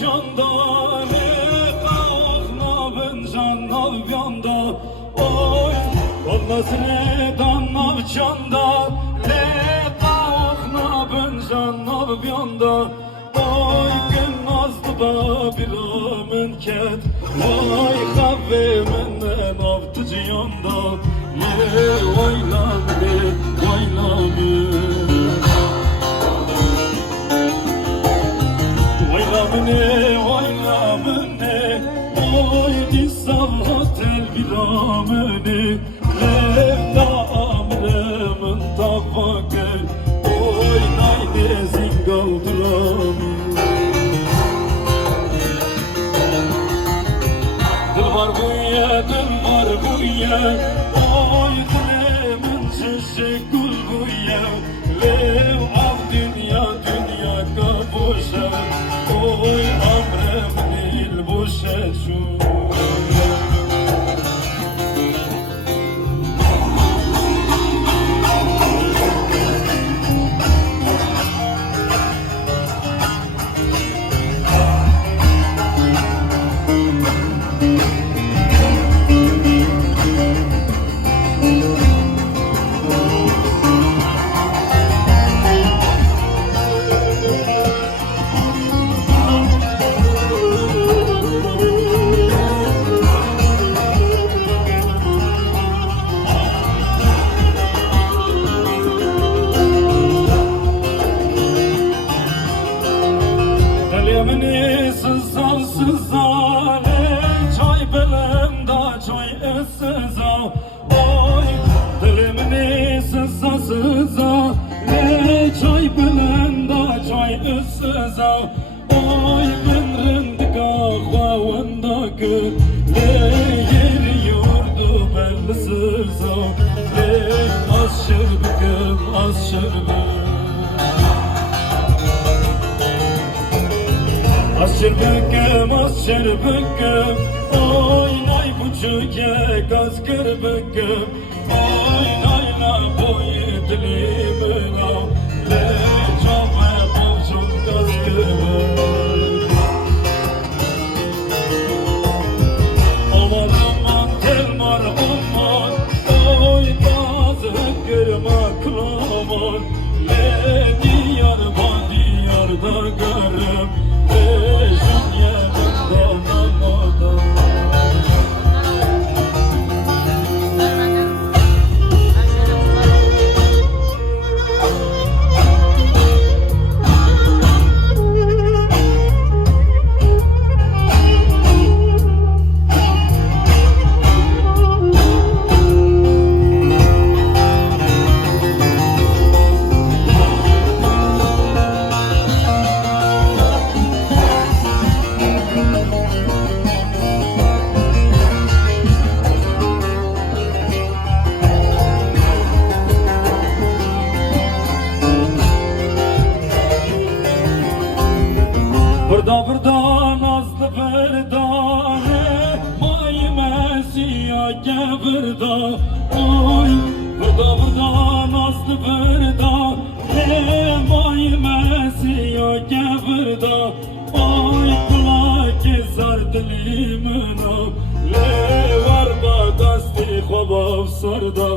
çanda ne kavna bencan nav yanda oy olmasını dan nav çanda ne kavna bencan nav yanda oy gün nazlı bir menket oy kahve menden avtıcı yanda ye oynamı oynamı oynamını oy disavhat el biramını levda amremin tavakel oy nayde zingal durami dil var bu ye oy dilemin şişe gül bu ye lev av dünya kabuşa oy amrem nil boşe şu Kalemini sızar çay belemda çay ısıza oy dilimini sızar çay belemda çay ısıza oy ben rındıka havanda gül yeri yurdu belli sızza az şerbim Az şerbeküm oynay buçuke gaz kırbeküm oynayla boyu dilimina le çave buçuk gaz kırbek aman telmar aman oy gaz kırma kıraman le diyarda görüm Burada nazlı verdane may mesiya gevirda oy burada nazlı verdane may mesiya gevirda oy kulak zar dilimina le var ba dasti khob sarda